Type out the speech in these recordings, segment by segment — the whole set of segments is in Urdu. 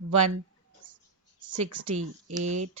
168।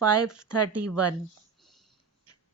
531।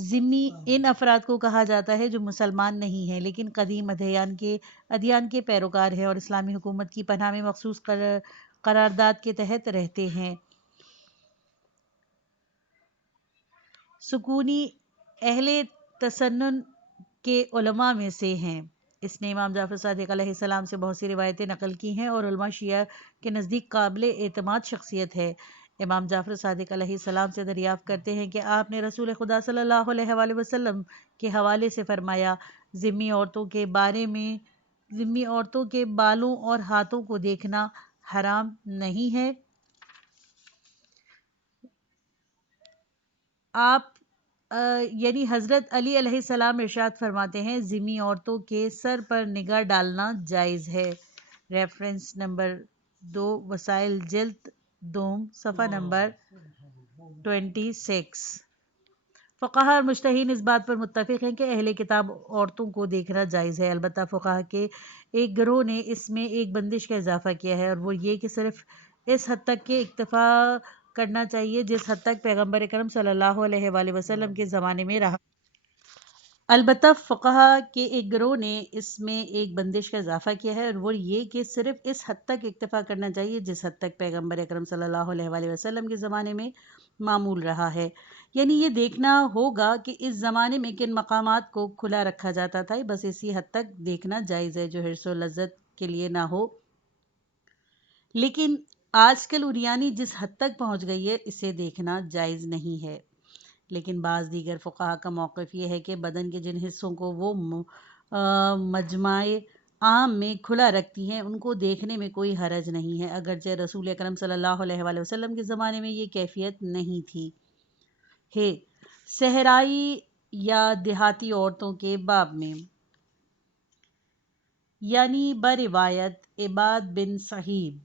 ذمی ان افراد کو کہا جاتا ہے جو مسلمان نہیں ہیں لیکن قدیم ادیان کے پیروکار ہیں اور اسلامی حکومت کی پناہ میں مخصوص قرارداد کے تحت رہتے ہیں۔ سکونی اہل تسنن کے علماء میں سے ہیں۔ اس نے امام جعفر صادق علیہ السلام سے بہت سی روایتیں نقل کی ہیں اور علماء شیعہ کے نزدیک قابل اعتماد شخصیت ہے۔ امام جعفر صادق علیہ السلام سے دریافت کرتے ہیں کہ آپ نے رسول خدا صلی اللہ علیہ وآلہ وسلم کے حوالے سے فرمایا، ذمی عورتوں کے بالوں اور ہاتھوں کو دیکھنا حرام نہیں ہے؟ آپ یعنی حضرت علی علیہ السلام ارشاد فرماتے ہیں ذمی عورتوں کے سر پر نگاہ ڈالنا جائز ہے۔ ریفرنس نمبر 2 وسائل جلد دوم صفحہ نمبر 26۔ فقہا اور مجتہدین اس بات پر متفق ہیں کہ اہل کتاب عورتوں کو دیکھنا جائز ہے، البتہ فقہا کے ایک گروہ نے اس میں ایک بندش کا اضافہ کیا ہے اور وہ یہ کہ صرف اس حد تک کے اکتفا کرنا چاہیے جس حد تک پیغمبر اکرم صلی اللہ علیہ وآلہ وسلم کے زمانے میں رہا۔ البتہ فقہا کے ایک گروہ نے اس میں ایک بندش کا اضافہ کیا ہے اور وہ یہ کہ صرف اس حد تک اکتفا کرنا چاہیے جس حد تک پیغمبر اکرم صلی اللہ علیہ وآلہ وسلم کے زمانے میں معمول رہا ہے، یعنی یہ دیکھنا ہوگا کہ اس زمانے میں کن مقامات کو کھلا رکھا جاتا تھا، بس اسی حد تک دیکھنا جائز ہے جو حرص و لذت کے لیے نہ ہو۔ لیکن آج کل عریانی جس حد تک پہنچ گئی ہے اسے دیکھنا جائز نہیں ہے۔ لیکن بعض دیگر فقہا کا موقف یہ ہے کہ بدن کے جن حصوں کو وہ مجمع عام میں کھلا رکھتی ہیں ان کو دیکھنے میں کوئی حرج نہیں ہے، اگرچہ رسول اکرم صلی اللہ علیہ وآلہ وسلم کے زمانے میں یہ کیفیت نہیں تھی۔ صحرائی یا دیہاتی عورتوں کے باب میں، یعنی بروایت عباد بن صہیب،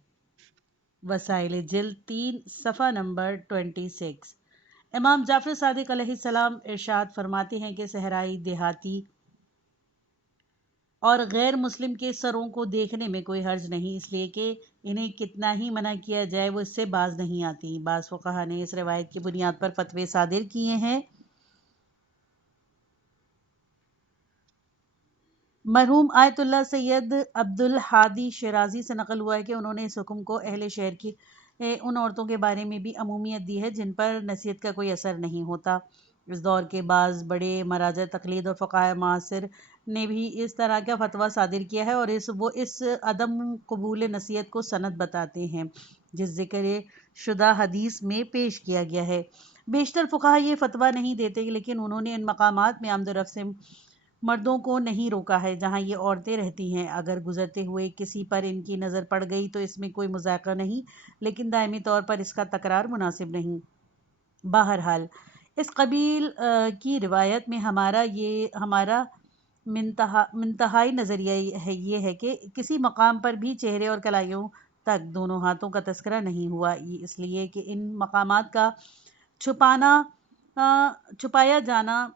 وسائل جلد 3 صفحہ نمبر 26۔ امام جعفر صادق علیہ السلام ارشاد فرماتے ہیں کہ صحرائی، دیہاتی اور غیر مسلم کے سروں کو دیکھنے میں کوئی حرج نہیں، اس لیے کہ انہیں کتنا ہی منع کیا جائے وہ اس سے باز نہیں آتی۔ بعض فقہا نے اس روایت کی بنیاد پر فتوے صادر کیے ہیں۔ مرحوم آیت اللہ سید عبد الہادی شیرازی سے نقل ہوا ہے کہ انہوں نے اس حکم کو اہل شہر کی ان عورتوں کے بارے میں بھی عمومیت دی ہے جن پر نصیحت کا کوئی اثر نہیں ہوتا۔ اس دور کے بعض بڑے مراجع تقلید اور فقہائے معاصر نے بھی اس طرح کا فتویٰ صادر کیا ہے اور وہ اس عدم قبول نصیحت کو سند بتاتے ہیں جس ذکر شدہ حدیث میں پیش کیا گیا ہے۔ بیشتر فقہا یہ فتویٰ نہیں دیتے لیکن انہوں نے ان مقامات میں آمد و رفت سے مردوں کو نہیں روکا ہے جہاں یہ عورتیں رہتی ہیں، اگر گزرتے ہوئے کسی پر ان کی نظر پڑ گئی تو اس میں کوئی مذائقہ نہیں، لیکن دائمی طور پر اس کا تکرار مناسب نہیں۔ بہرحال اس قبیل کی روایت میں ہمارا منتہائی نظریہ یہ ہے کہ کسی مقام پر بھی چہرے اور کلائیوں تک دونوں ہاتھوں کا تذکرہ نہیں ہوا، اس لیے کہ ان مقامات کا چھپایا جانا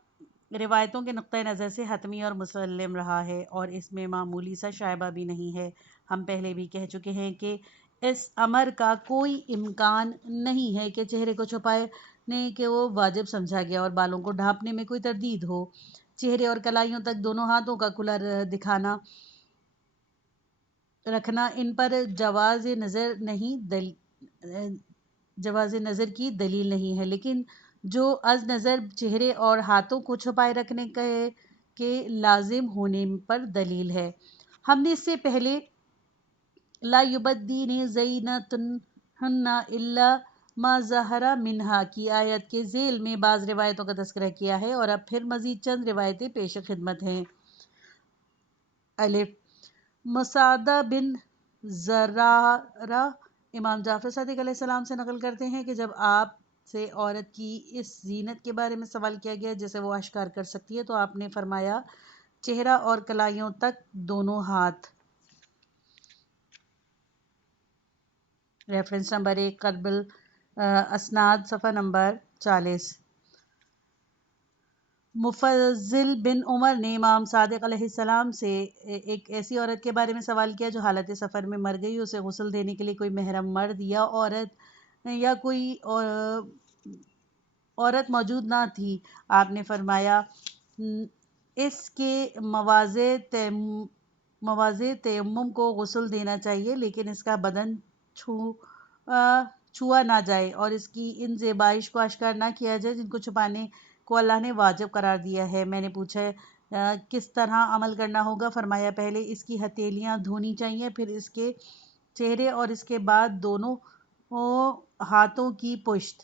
روایتوں کے نقطہ نظر سے حتمی اور مسلم رہا ہے اور اس میں معمولی سا شائبہ بھی نہیں ہے۔ ہم پہلے بھی کہہ چکے ہیں کہ اس امر کا کوئی امکان نہیں ہے کہ چہرے کو چھپانے کے وہ واجب سمجھا گیا اور بالوں کو ڈھانپنے میں کوئی تردید ہو۔ چہرے اور کلائیوں تک دونوں ہاتھوں کا کھلا رکھنا ان پر جواز نظر کی دلیل نہیں ہے، لیکن جو از نظر چہرے اور ہاتھوں کو چھپائے رکھنے کے لازم ہونے پر دلیل ہے۔ ہم نے اس سے پہلے لا یبدین زینتہن الا ما ظہر منہا کی آیت کے ذیل میں بعض روایتوں کا تذکرہ کیا ہے اور اب پھر مزید چند روایتیں پیش خدمت ہیں۔ مسعدہ بن زرارہ امام جعفر صادق علیہ السلام سے نقل کرتے ہیں کہ جب آپ سے عورت کی اس زینت کے بارے میں سوال کیا گیا جسے وہ اشکار کر سکتی ہے تو آپ نے فرمایا چہرہ اور کلائیوں تک دونوں ہاتھ۔ ریفرنس نمبر 1 قرب الاسناد صفحہ نمبر 40۔ مفضل بن عمر نے امام صادق علیہ السلام سے ایک ایسی عورت کے بارے میں سوال کیا جو حالت سفر میں مر گئی، اسے غسل دینے کے لیے کوئی محرم مرد یا عورت یا کوئی عورت موجود نہ تھی۔ آپ نے فرمایا اس کے مواضع تیمم کو غسل دینا چاہیے، لیکن اس کا بدن چھوا نہ جائے اور اس کی ان زیبائش کو اشکار نہ کیا جائے جن کو چھپانے کو اللہ نے واجب قرار دیا ہے۔ میں نے پوچھا کس طرح عمل کرنا ہوگا؟ فرمایا پہلے اس کی ہتھیلیاں دھونی چاہیے، پھر اس کے چہرے اور اس کے بعد دونوں ہاتھوں کی پشت۔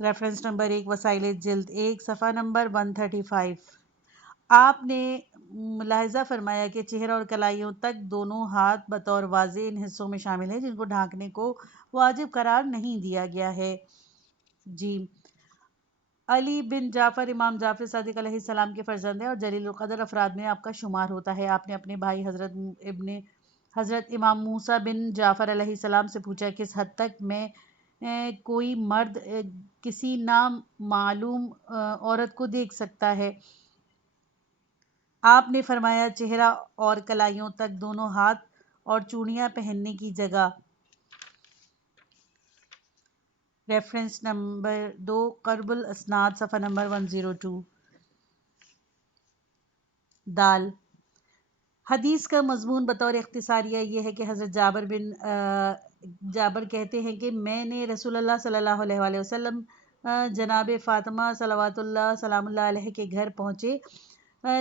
ریفرنس نمبر 1 وسائل جلد 1 صفحہ نمبر 135۔ آپ نے ملاحظہ فرمایا کہ چہرہ اور کلائیوں تک دونوں ہاتھ بطور واضح ان حصوں میں شامل ہیں جن کو ڈھانکنے کو واجب قرار نہیں دیا گیا ہے۔ جی، علی بن جعفر امام جعفر صادق علیہ السلام کے فرزند ہیں اور جلیل القدر افراد میں آپ کا شمار ہوتا ہے۔ آپ نے اپنے بھائی حضرت امام موسیٰ بن جعفر علیہ السلام سے پوچھا کس حد تک میں کوئی مرد کسی نامعلوم عورت کو دیکھ سکتا ہے؟ آپ نے فرمایا چہرہ اور کلائیوں تک دونوں ہاتھ اور چوڑیاں پہننے کی جگہ۔ ریفرنس نمبر 2 قرب الاسناد صفحہ نمبر 102۔ دال حدیث کا مضمون بطور اختصاریہ یہ ہے کہ حضرت جابر کہتے ہیں کہ میں نے رسول اللہ صلی اللہ علیہ وآلہ وسلم جناب فاطمہ صلوات اللہ سلام اللہ علیہ کے گھر پہنچے۔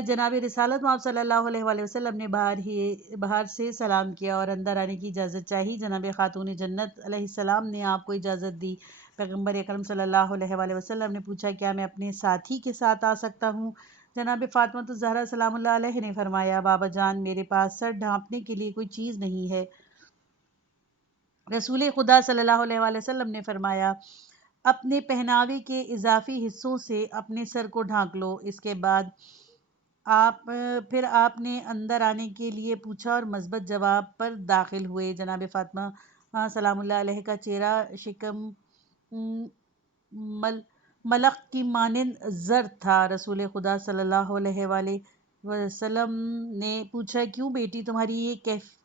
جناب رسالت مآب صلی اللہ علیہ وآلہ وسلم نے باہر سے سلام کیا اور اندر آنے کی اجازت چاہی۔ جناب خاتون جنت علیہ السلام نے آپ کو اجازت دی۔ پیغمبر اکرم صلی اللہ علیہ وآلہ وسلم نے پوچھا کیا میں اپنے ساتھی کے ساتھ آ سکتا ہوں؟ جناب فاطمہ الزہرا سلام اللہ علیہ نے فرمایا بابا جان میرے پاس سر ڈھانپنے کے لیے کوئی چیز نہیں ہے۔ رسول خدا صلی اللہ علیہ وآلہ وسلم نے فرمایا اپنے پہناوے کے اضافی حصوں سے اپنے سر کو ڈھانک لو۔ اس کے بعد پھر آپ نے اندر آنے کے لیے پوچھا اور مثبت جواب پر داخل ہوئے۔ جناب فاطمہ سلام اللہ علیہ کا چہرہ شکم ملق کی مانند زرد تھا۔ رسول خدا صلی اللہ علیہ وآلہ وسلم نے پوچھا کیوں بیٹی تمہاری یہ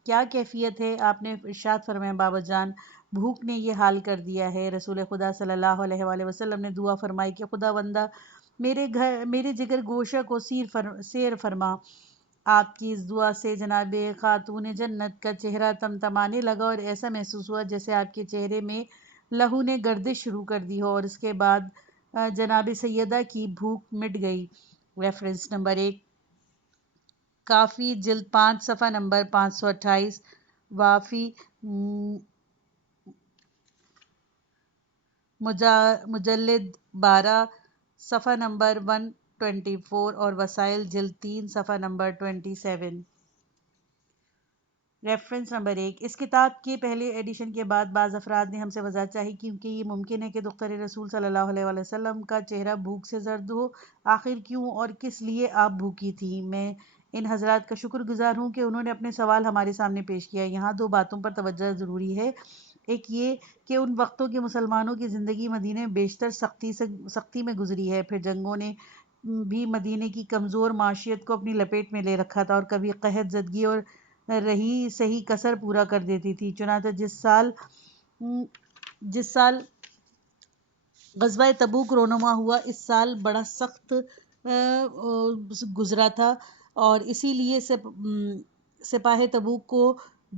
کیا کیفیت ہے؟ آپ نے ارشاد فرمایا بابا جان بھوک نے یہ حال کر دیا ہے۔ رسول خدا صلی اللہ علیہ وآلہ وسلم نے دعا فرمائی کہ خدا بندہ میرے جگر گوشہ کو سیر فرما۔ آپ کی اس دعا سے جناب خاتون جنت کا چہرہ تمتمانے لگا اور ایسا محسوس ہوا جیسے آپ کے چہرے میں لہو نے گردش شروع کر دی ہو، اور اس کے بعد جناب سیدہ کی بھوک مٹ گئی۔ ریفرنس نمبر 1 کافی جلد 5 صفحہ نمبر 528، وافی مجلد 12 صفحہ نمبر 124 اور وسائل جلد 3 صفحہ نمبر 27۔ ریفرنس نمبر 1 اس کتاب کے پہلے ایڈیشن کے بعد بعض افراد نے ہم سے وضاحت چاہی کیونکہ یہ ممکن ہے کہ دختر رسول صلی اللہ علیہ وآلہ وسلم کا چہرہ بھوک سے زرد ہو۔ آخر کیوں اور کس لیے آپ بھوکی تھیں؟ میں ان حضرات کا شکر گزار ہوں کہ انہوں نے اپنے سوال ہمارے سامنے پیش کیا۔ یہاں 2 باتوں پر توجہ ضروری ہے۔ ایک یہ کہ ان وقتوں کے مسلمانوں کی زندگی مدینے میں بیشتر سختی میں گزری ہے، پھر جنگوں نے بھی مدینے کی کمزور معیشت کو اپنی لپیٹ میں لے رکھا تھا اور کبھی قحط زدگی اور رہی سہی کسر پورا کر دیتی تھی۔ چنانچہ جس سال غزوہ تبوک رونما ہوا اس سال بڑا سخت گزرا تھا، اور اسی لیے سپاہ تبوک کو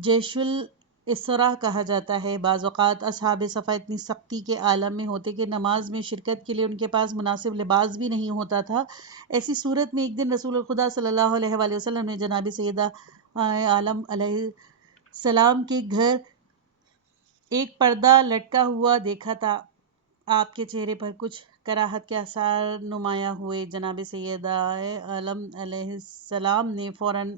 جیش الاسرا کہا جاتا ہے۔ بعض اوقات اصحاب صفا اتنی سختی کے عالم میں ہوتے کہ نماز میں شرکت کے لیے ان کے پاس مناسب لباس بھی نہیں ہوتا تھا۔ ایسی صورت میں ایک دن رسول خدا صلی اللہ علیہ وآلہ وسلم نے جناب سیدہ عالم علیہ السلام کے گھر ایک پردہ لٹکا ہوا دیکھا تھا۔ آپ کے چہرے پر کچھ کراہت کے آثار نمایاں ہوئے۔ جناب سیدہ عالم علیہ السلام نے فوراً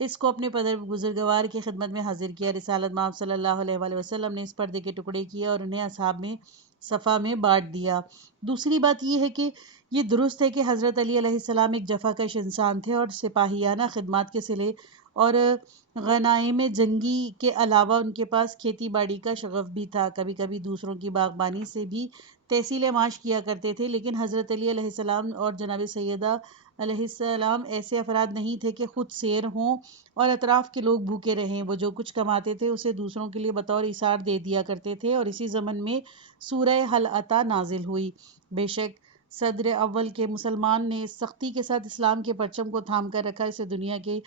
اس کو اپنے بزرگوار کی خدمت میں حاضر کیا۔ رسالت مآب صلی اللہ علیہ وآلہ وسلم نے اس پردے کے ٹکڑے کیے اور انہیں اصحاب میں صفا میں بانٹ دیا۔ دوسری بات یہ ہے کہ یہ درست ہے کہ حضرت علی علیہ السلام ایک جفاکش انسان تھے اور سپاہیانہ خدمات کے صلے اور غنائم جنگی کے علاوہ ان کے پاس کھیتی باڑی کا شغف بھی تھا، کبھی کبھی دوسروں کی باغبانی سے بھی تحصیل معاش کیا کرتے تھے، لیکن حضرت علی علیہ السلام اور جناب سیدہ علیہ السلام ایسے افراد نہیں تھے کہ خود سیر ہوں اور اطراف کے لوگ بھوکے رہیں۔ وہ جو کچھ کماتے تھے اسے دوسروں کے لیے بطور ایثار دے دیا کرتے تھے، اور اسی ضمن میں سورہ حل عطا نازل ہوئی۔ بے شک صدر اول کے مسلمان نے سختی کے ساتھ اسلام کے پرچم کو تھام کر رکھا، اسے دنیا کے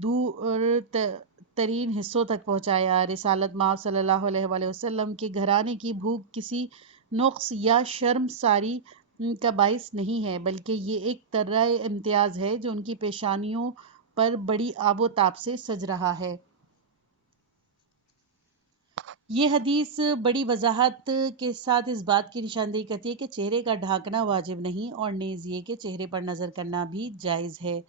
دور ترین حصوں تک پہنچایا۔ رسالت مآب صلی اللہ علیہ وآلہ وسلم کے گھرانے کی بھوک کسی نقص یا شرم ساری کا باعث نہیں ہے، بلکہ یہ ایک طرح امتیاز ہے جو ان کی پیشانیوں پر بڑی آب و تاب سے سج رہا ہے۔ یہ حدیث بڑی وضاحت کے ساتھ اس بات کی نشاندہی کرتی ہے کہ چہرے کا ڈھانکنا واجب نہیں، اور نیز یہ کہ چہرے پر نظر کرنا بھی جائز ہے۔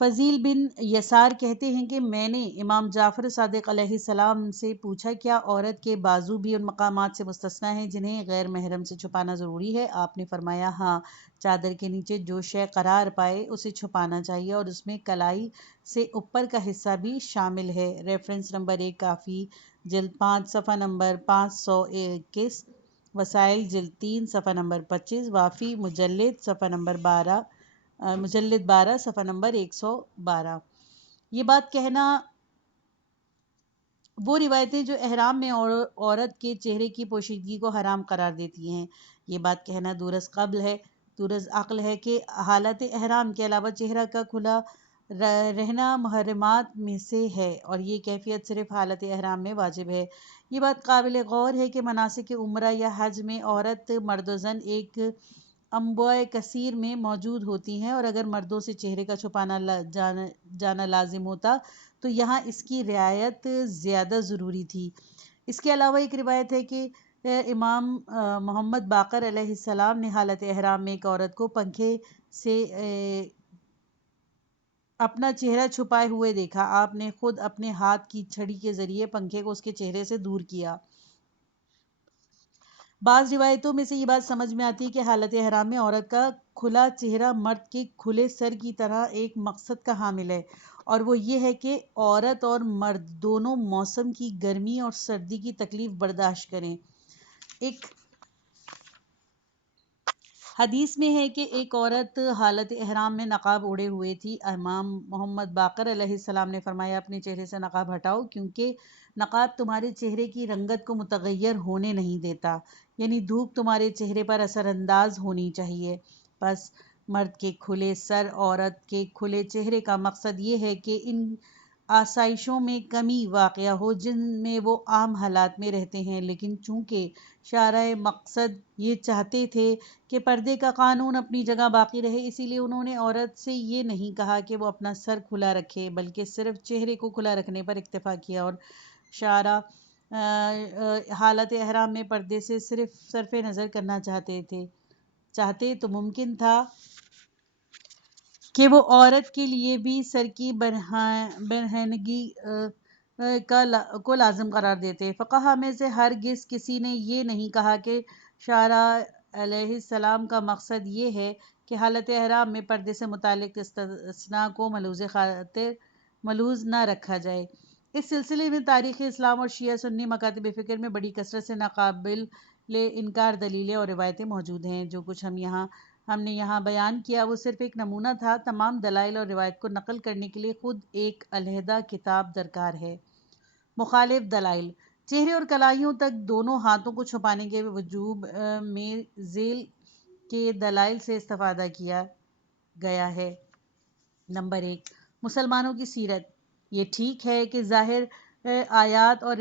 فضیل بن یسار کہتے ہیں کہ میں نے امام جعفر صادق علیہ السلام سے پوچھا، کیا عورت کے بازو بھی ان مقامات سے مستثنیٰ ہیں جنہیں غیر محرم سے چھپانا ضروری ہے؟ آپ نے فرمایا ہاں، چادر کے نیچے جو شے قرار پائے اسے چھپانا چاہیے، اور اس میں کلائی سے اوپر کا حصہ بھی شامل ہے۔ ریفرنس نمبر 1 کافی جلد 5 صفحہ نمبر 521، وسائل جلد 3 صفحہ نمبر 25، وافی مجلد 12 صفحہ نمبر 112۔ یہ بات کہنا وہ روایتیں جو احرام میں عورت کے چہرے کی پوشیدگی کو حرام قرار دیتی ہیں، یہ بات کہنا دورز عقل ہے کہ حالت احرام کے علاوہ چہرہ کا کھلا رہنا محرمات میں سے ہے، اور یہ کیفیت صرف حالت احرام میں واجب ہے۔ یہ بات قابل غور ہے کہ مناسک عمرہ یا حج میں عورت مرد و زن ایک انبوہ کثیر میں موجود ہوتی ہیں، اور اگر مردوں سے چہرے کا چھپانا جانا لازم ہوتا تو یہاں اس کی رعایت زیادہ ضروری تھی۔ اس کے علاوہ ایک روایت ہے کہ امام محمد باقر علیہ السلام نے حالت احرام میں ایک عورت کو پنکھے سے اپنا چہرہ چھپائے ہوئے دیکھا۔ آپ نے خود اپنے ہاتھ کی چھڑی کے ذریعے پنکھے کو اس کے چہرے سے دور کیا۔ بعض روایتوں میں سے یہ بات سمجھ میں آتی ہے کہ حالت احرام میں عورت کا کھلا چہرہ مرد کے کھلے سر کی طرح ایک مقصد کا حامل ہے، اور وہ یہ ہے کہ عورت اور مرد دونوں موسم کی گرمی اور سردی کی تکلیف برداشت کریں۔ ایک حدیث میں ہے کہ ایک عورت حالت احرام میں نقاب اوڑھے ہوئے تھی۔ امام محمد باقر علیہ السلام نے فرمایا، اپنے چہرے سے نقاب ہٹاؤ، کیونکہ نقاب تمہارے چہرے کی رنگت کو متغیر ہونے نہیں دیتا، یعنی دھوپ تمہارے چہرے پر اثر انداز ہونی چاہیے۔ پس مرد کے کھلے سر، عورت کے کھلے چہرے کا مقصد یہ ہے کہ ان آسائشوں میں کمی واقع ہو جن میں وہ عام حالات میں رہتے ہیں، لیکن چونکہ شارع مقصد یہ چاہتے تھے کہ پردے کا قانون اپنی جگہ باقی رہے، اسی لیے انہوں نے عورت سے یہ نہیں کہا کہ وہ اپنا سر کھلا رکھے، بلکہ صرف چہرے کو کھلا رکھنے پر اکتفا کیا۔ اور شارع حالت احرام میں پردے سے صرف صرف نظر کرنا چاہتے تو ممکن تھا کہ وہ عورت کے لیے بھی سر کی برہنگی کو لازم قرار دیتے۔ فقہا میں سے ہرگز کسی نے یہ نہیں کہا کہ شارع علیہ السلام کا مقصد یہ ہے کہ حالت احرام میں پردے سے متعلق استثناء کو ملحوظ خاطر ملحوظ نہ رکھا جائے۔ اس سلسلے میں تاریخ اسلام اور شیعہ سنی مکاتب فکر میں بڑی کثرت سے ناقابل انکار دلیلیں اور روایتیں موجود ہیں۔ جو کچھ ہم نے یہاں بیان کیا وہ صرف ایک نمونہ تھا، تمام دلائل اور روایت کو نقل کرنے کے لیے خود ایک علیحدہ کتاب درکار ہے۔ مخالف دلائل: چہرے اور کلائیوں تک دونوں ہاتھوں کو چھپانے کے وجوب میں ذیل کے دلائل سے استفادہ کیا گیا ہے۔ نمبر 1، مسلمانوں کی سیرت۔ یہ ٹھیک ہے کہ ظاہر آیات اور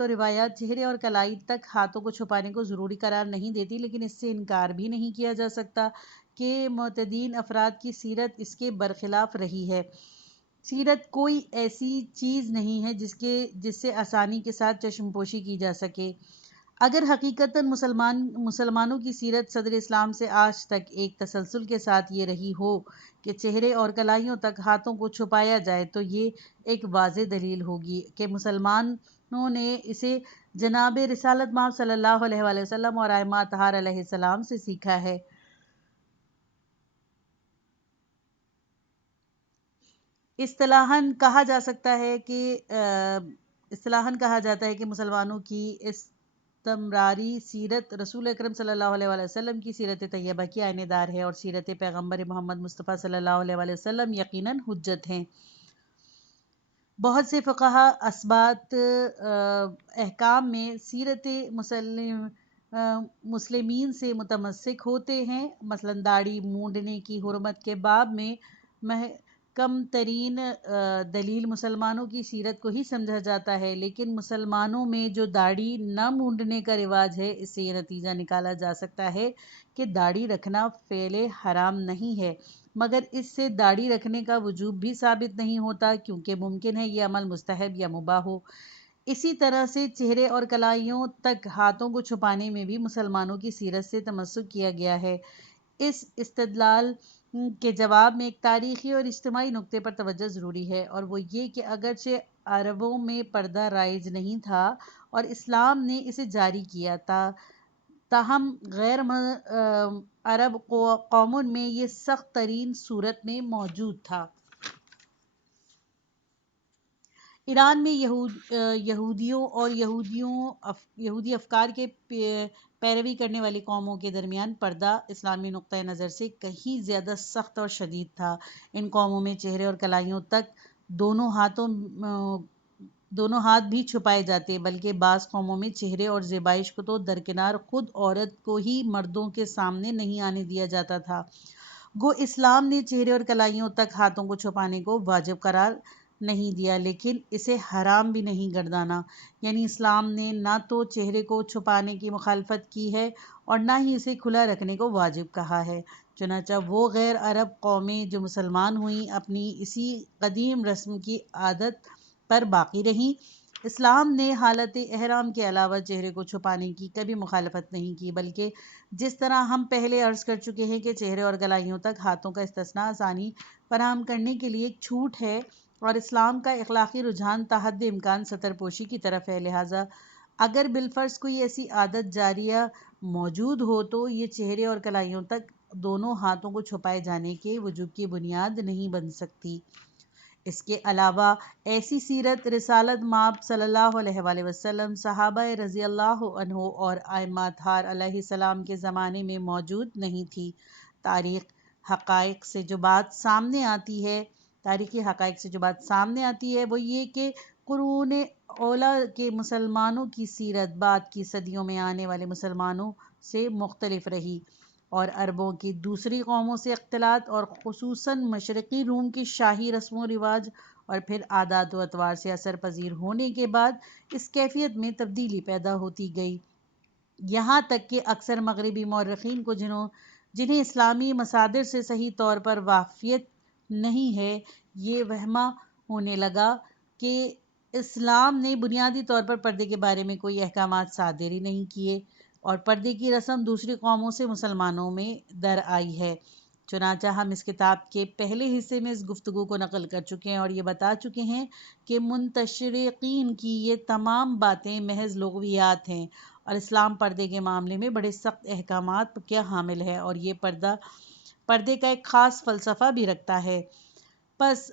روایات چہرے اور کلائی تک ہاتھوں کو چھپانے کو ضروری قرار نہیں دیتی، لیکن اس سے انکار بھی نہیں کیا جا سکتا کہ معتدین افراد کی سیرت اس کے برخلاف رہی ہے۔ سیرت کوئی ایسی چیز نہیں ہے جس سے آسانی کے ساتھ چشم پوشی کی جا سکے۔ اگر حقیقتاً مسلمانوں کی سیرت صدر اسلام سے آج تک ایک تسلسل کے ساتھ یہ رہی ہو کہ چہرے اور کلائیوں تک ہاتھوں کو چھپایا جائے، تو یہ ایک واضح دلیل ہوگی کہ مسلمانوں نے اسے جناب رسالت مآب صلی اللہ علیہ وآلہ وسلم اور ائمہ اطہار علیہ السلام سے سیکھا ہے۔ اصطلاحاً کہا جاتا ہے کہ مسلمانوں کی استمراری سیرت رسول اکرم صلی اللہ علیہ وآلہ وسلم کی سیرت طیبہ کی آئینہ دار ہے، اور سیرت پیغمبر محمد مصطفیٰ صلی اللہ علیہ وآلہ وسلم یقیناً حجت ہیں۔ بہت سے فقہا اثبات احکام میں سیرت مسلمین سے متمسک ہوتے ہیں، مثلا داڑھی مونڈنے کی حرمت کے باب میں محکم ترین دلیل مسلمانوں کی سیرت کو ہی سمجھا جاتا ہے، لیکن مسلمانوں میں جو داڑھی نہ مونڈنے کا رواج ہے، اس سے یہ نتیجہ نکالا جا سکتا ہے کہ داڑھی رکھنا فعل حرام نہیں ہے، مگر اس سے داڑھی رکھنے کا وجوب بھی ثابت نہیں ہوتا، کیونکہ ممکن ہے یہ عمل مستحب یا مباح ہو۔ اسی طرح سے چہرے اور کلائیوں تک ہاتھوں کو چھپانے میں بھی مسلمانوں کی سیرت سے تمسک کیا گیا ہے۔ اس استدلال کے جواب میں ایک تاریخی اور اجتماعی نقطے پر توجہ ضروری ہے، اور وہ یہ کہ اگرچہ عربوں میں پردہ رائج نہیں تھا اور اسلام نے اسے جاری کیا تھا، تاہم غیر عرب قوموں میں یہ سخت ترین صورت میں موجود تھا۔ ایران میں یہودیوں اور یہودی افکار کے پیروی کرنے والی قوموں کے درمیان پردہ اسلامی نقطۂ نظر سے کہیں زیادہ سخت اور شدید تھا۔ ان قوموں میں چہرے اور کلائیوں تک دونوں ہاتھ بھی چھپائے جاتے، بلکہ بعض قوموں میں چہرے اور زیبائش کو تو درکنار خود عورت کو ہی مردوں کے سامنے نہیں آنے دیا جاتا تھا۔ گو اسلام نے چہرے اور کلائیوں تک ہاتھوں کو چھپانے کو واجب قرار نہیں دیا، لیکن اسے حرام بھی نہیں گردانا، یعنی اسلام نے نہ تو چہرے کو چھپانے کی مخالفت کی ہے اور نہ ہی اسے کھلا رکھنے کو واجب کہا ہے۔ چنانچہ وہ غیر عرب قومیں جو مسلمان ہوئیں اپنی اسی قدیم رسم کی عادت پر باقی رہیں۔ اسلام نے حالت احرام کے علاوہ چہرے کو چھپانے کی کبھی مخالفت نہیں کی، بلکہ جس طرح ہم پہلے عرض کر چکے ہیں کہ چہرے اور کلائیوں تک ہاتھوں کا استثناء آسانی فراہم کرنے کے لیے ایک چھوٹ ہے، اور اسلام کا اخلاقی رجحان تا حد امکان ستر پوشی کی طرف ہے، لہٰذا اگر بالفرض کوئی ایسی عادت جاریہ موجود ہو تو یہ چہرے اور کلائیوں تک دونوں ہاتھوں کو چھپائے جانے کے وجوب کی بنیاد نہیں بن سکتی۔ اس کے علاوہ ایسی سیرت رسالت مآب صلی اللہ علیہ وآلہ وسلم، صحابہ رضی اللہ عنہ اور ائمہ اطہار علیہ السلام کے زمانے میں موجود نہیں تھی۔ تاریخی حقائق سے جو بات سامنے آتی ہے وہ یہ کہ قرون اولیٰ کے مسلمانوں کی سیرت بعد کی صدیوں میں آنے والے مسلمانوں سے مختلف رہی، اور عربوں کی دوسری قوموں سے اختلاط اور خصوصاً مشرقی روم کی شاہی رسم و رواج اور پھر عادات و اطوار سے اثر پذیر ہونے کے بعد اس کیفیت میں تبدیلی پیدا ہوتی گئی، یہاں تک کہ اکثر مغربی مورخین کو جنہیں اسلامی مصادر سے صحیح طور پر واقفیت نہیں ہے، یہ وہمہ ہونے لگا کہ اسلام نے بنیادی طور پر پردے کے بارے میں کوئی احکامات صادر ہی نہیں کیے، اور پردے کی رسم دوسری قوموں سے مسلمانوں میں در آئی ہے۔ چنانچہ ہم اس کتاب کے پہلے حصے میں اس گفتگو کو نقل کر چکے ہیں اور یہ بتا چکے ہیں کہ منتشرقین کی یہ تمام باتیں محض لغویات ہیں، اور اسلام پردے کے معاملے میں بڑے سخت احکامات کا حامل ہے، اور یہ پردے کا ایک خاص فلسفہ بھی رکھتا ہے۔ پس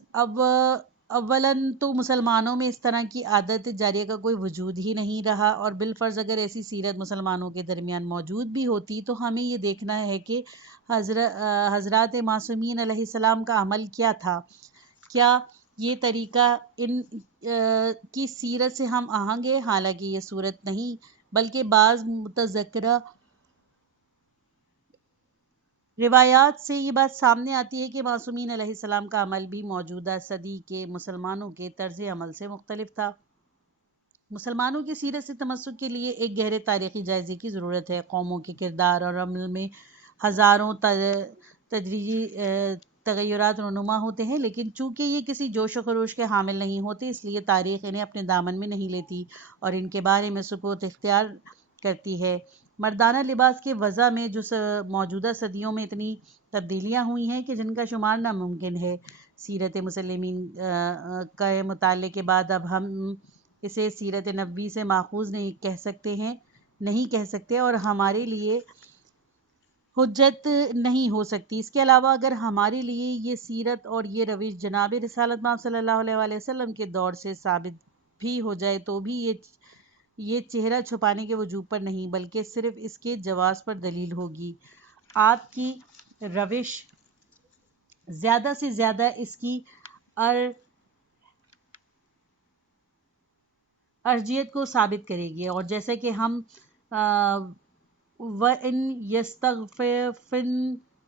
اولاً تو مسلمانوں میں اس طرح کی عادت جاریہ کا کوئی وجود ہی نہیں رہا، اور بالفرض اگر ایسی سیرت مسلمانوں کے درمیان موجود بھی ہوتی تو ہمیں یہ دیکھنا ہے کہ حضرات معصومین علیہ السلام کا عمل کیا تھا، کیا یہ طریقہ ان کی سیرت سے ہم آہنگ ہے؟ حالانکہ یہ صورت نہیں، بلکہ بعض متذکرہ روایات سے یہ بات سامنے آتی ہے کہ معصومین علیہ السلام کا عمل بھی موجودہ صدی کے مسلمانوں کے طرز عمل سے مختلف تھا۔ مسلمانوں کی سیرت سے تمسک کے لیے ایک گہرے تاریخی جائزے کی ضرورت ہے۔ قوموں کے کردار اور عمل میں ہزاروں تدریجی تغیرات رونما ہوتے ہیں، لیکن چونکہ یہ کسی جوش و خروش کے حامل نہیں ہوتے، اس لیے تاریخ انہیں اپنے دامن میں نہیں لیتی اور ان کے بارے میں سکوت اختیار کرتی ہے۔ مردانہ لباس کے وضع میں جو موجودہ صدیوں میں اتنی تبدیلیاں ہوئی ہیں کہ جن کا شمار ناممکن ہے، سیرت مسلمین کے مطالعے کے بعد اب ہم اسے سیرت نبوی سے ماخوذ نہیں کہہ سکتے، اور ہمارے لیے حجت نہیں ہو سکتی۔ اس کے علاوہ اگر ہمارے لیے یہ سیرت اور یہ روش جناب رسالت مآب صلی اللہ علیہ وآلہ وسلم کے دور سے ثابت بھی ہو جائے تو بھی یہ چہرہ چھپانے کے وجوب پر نہیں بلکہ صرف اس کے جواز پر دلیل ہوگی۔ آپ کی روش زیادہ سے زیادہ اس کی ارجیت کو ثابت کرے گی، اور جیسا کہ ہم وَإِنْ يَسْتَغْفِرْ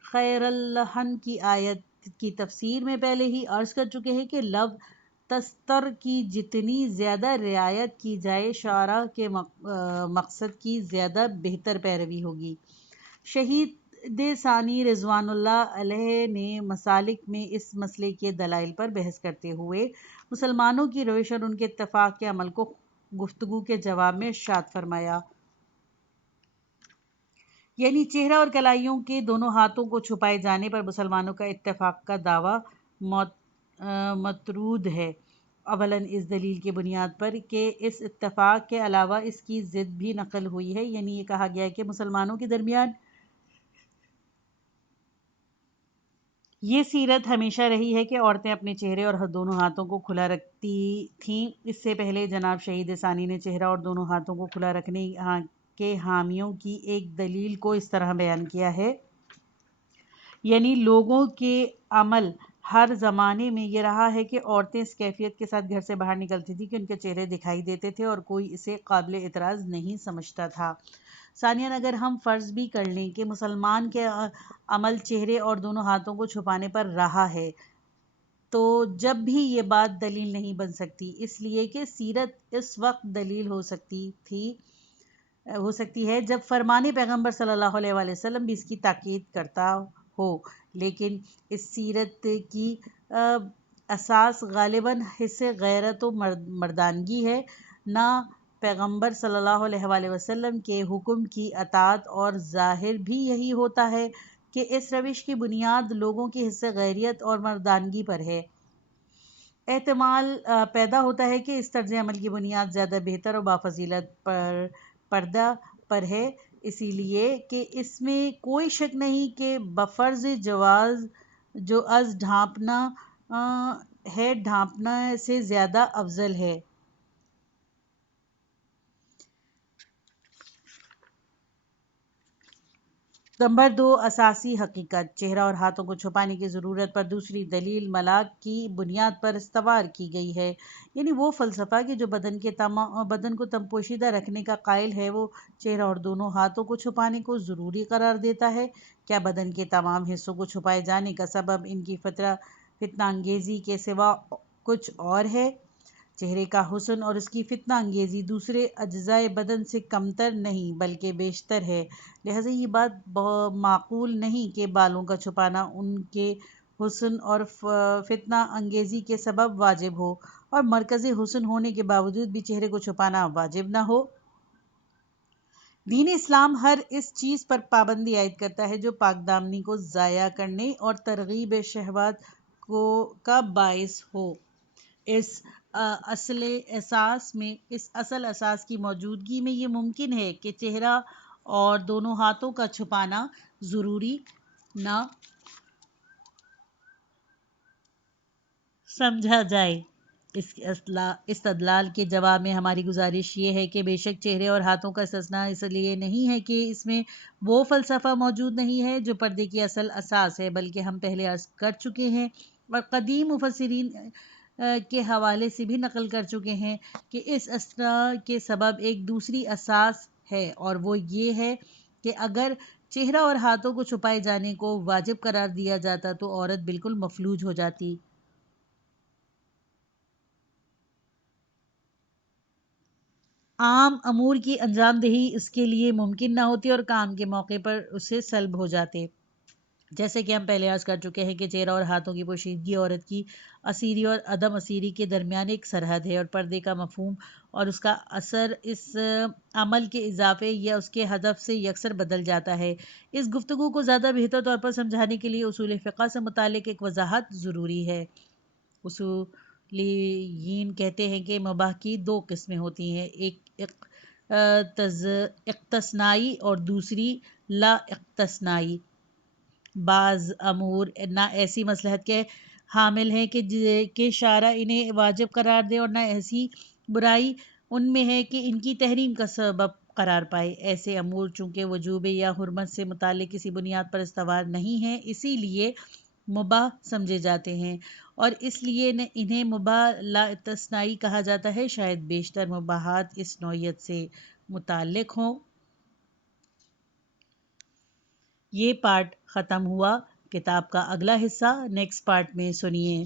خَيْرًا لَهُنَّ کی آیت کی تفسیر میں پہلے ہی عرض کر چکے ہیں کہ لفظ تستر کی جتنی زیادہ رعایت کی جائے شعراء کے مقصد کی زیادہ بہتر پیروی ہوگی۔ شہید ثانی رضوان اللہ علیہ نے مسالک میں اس مسئلے کے دلائل پر بحث کرتے ہوئے مسلمانوں کی روش اور ان کے اتفاق کے عمل کو گفتگو کے جواب میں ارشاد فرمایا، یعنی چہرہ اور کلائیوں کے دونوں ہاتھوں کو چھپائے جانے پر مسلمانوں کا اتفاق کا دعویٰ مطرود ہے، اولاً اس دلیل کی بنیاد پر کہ اس اتفاق کے علاوہ اس کی ضد بھی نقل ہوئی ہے، یعنی یہ کہا گیا ہے کہ مسلمانوں کے درمیان یہ سیرت ہمیشہ رہی ہے کہ عورتیں اپنے چہرے اور دونوں ہاتھوں کو کھلا رکھتی تھیں۔ اس سے پہلے جناب شہید ثانی نے چہرہ اور دونوں ہاتھوں کو کھلا رکھنے کے حامیوں کی ایک دلیل کو اس طرح بیان کیا ہے، یعنی لوگوں کے عمل ہر زمانے میں یہ رہا ہے کہ عورتیں اس کیفیت کے ساتھ گھر سے باہر نکلتی تھیں کہ ان کے چہرے دکھائی دیتے تھے اور کوئی اسے قابل اعتراض نہیں سمجھتا تھا۔ ثانیاً اگر ہم فرض بھی کر لیں کہ مسلمان کے عمل چہرے اور دونوں ہاتھوں کو چھپانے پر رہا ہے تو جب بھی یہ بات دلیل نہیں بن سکتی، اس لیے کہ سیرت اس وقت دلیل ہو سکتی ہے جب فرمان پیغمبر صلی اللہ علیہ وآلہ وسلم بھی اس کی تاکید کرتا ہو، لیکن اس سیرت کی اساس غالباً حس غیرت و مردانگی ہے، نہ پیغمبر صلی اللہ علیہ وآلہ وسلم کے حکم کی اطاعت، اور ظاہر بھی یہی ہوتا ہے کہ اس روش کی بنیاد لوگوں کی حس غیرت اور مردانگی پر ہے۔ احتمال پیدا ہوتا ہے کہ اس طرز عمل کی بنیاد زیادہ بہتر اور بافضیلت پردہ پر ہے، اسی لیے کہ اس میں کوئی شک نہیں کہ بفرض جواز جو از ڈھانپنا ہے ڈھانپنا سے زیادہ افضل ہے۔ نمبر 2، اساسی حقیقت۔ چہرہ اور ہاتھوں کو چھپانے کی ضرورت پر دوسری دلیل ملاک کی بنیاد پر استوار کی گئی ہے، یعنی وہ فلسفہ کہ جو بدن کو تم پوشیدہ رکھنے کا قائل ہے وہ چہرہ اور دونوں ہاتھوں کو چھپانے کو ضروری قرار دیتا ہے۔ کیا بدن کے تمام حصوں کو چھپائے جانے کا سبب ان کی فتنہ انگیزی کے سوا کچھ اور ہے؟ چہرے کا حسن اور اس کی فتنہ انگیزی دوسرے اجزاء بدن سے کمتر نہیں بلکہ بیشتر ہے، لہذا یہ بات معقول نہیں کہ بالوں کا چھپانا ان کے حسن اور فتنہ انگیزی کے سبب واجب ہو اور مرکز حسن ہونے کے باوجود بھی چہرے کو چھپانا واجب نہ ہو۔ دین اسلام ہر اس چیز پر پابندی عائد کرتا ہے جو پاک دامنی کو ضائع کرنے اور ترغیب شہوات کا باعث ہو۔ اس اصل اساس کی موجودگی میں یہ ممکن ہے کہ چہرہ اور دونوں ہاتھوں کا چھپانا ضروری نہ سمجھا جائے۔ اس استدلال کے جواب میں ہماری گزارش یہ ہے کہ بے شک چہرے اور ہاتھوں کا استثناء اس لیے نہیں ہے کہ اس میں وہ فلسفہ موجود نہیں ہے جو پردے کی اصل اساس ہے، بلکہ ہم پہلے عرض کر چکے ہیں اور قدیم مفسرین کے حوالے سے بھی نقل کر چکے ہیں کہ اس استثناء کے سبب ایک دوسری اساس ہے، اور وہ یہ ہے کہ اگر چہرہ اور ہاتھوں کو چھپائے جانے کو واجب قرار دیا جاتا تو عورت بالکل مفلوج ہو جاتی۔ عام امور کی انجام دہی اس کے لیے ممکن نہ ہوتی اور کام کے موقع پر اسے سلب ہو جاتے، جیسے کہ ہم پہلے عرض کر چکے ہیں کہ چہرہ اور ہاتھوں کی پوشیدگی عورت کی اسیری اور عدم اسیری کے درمیان ایک سرحد ہے، اور پردے کا مفہوم اور اس کا اثر اس عمل کے اضافے یا اس کے حذف سے یکسر بدل جاتا ہے۔ اس گفتگو کو زیادہ بہتر طور پر سمجھانے کے لیے اصول فقہ سے متعلق ایک وضاحت ضروری ہے۔ اصولیین کہتے ہیں کہ مباح کی دو قسمیں ہوتی ہیں، ایک اقتصنائی اور دوسری لا اقتصنائی۔ بعض امور نہ ایسی مصلحت کے حامل ہیں کہ شارع انہیں واجب قرار دے، اور نہ ایسی برائی ان میں ہے کہ ان کی تحریم کا سبب قرار پائے۔ ایسے امور چونکہ وجوب یا حرمت سے متعلق کسی بنیاد پر استوار نہیں ہیں، اسی لیے مباح سمجھے جاتے ہیں، اور اس لیے انہیں مباح لا استثنائی کہا جاتا ہے۔ شاید بیشتر مباحات اس نوعیت سے متعلق ہوں۔ یہ پارٹ ختم ہوا۔ کتاب کا اگلا حصہ نیکسٹ پارٹ میں سنیے۔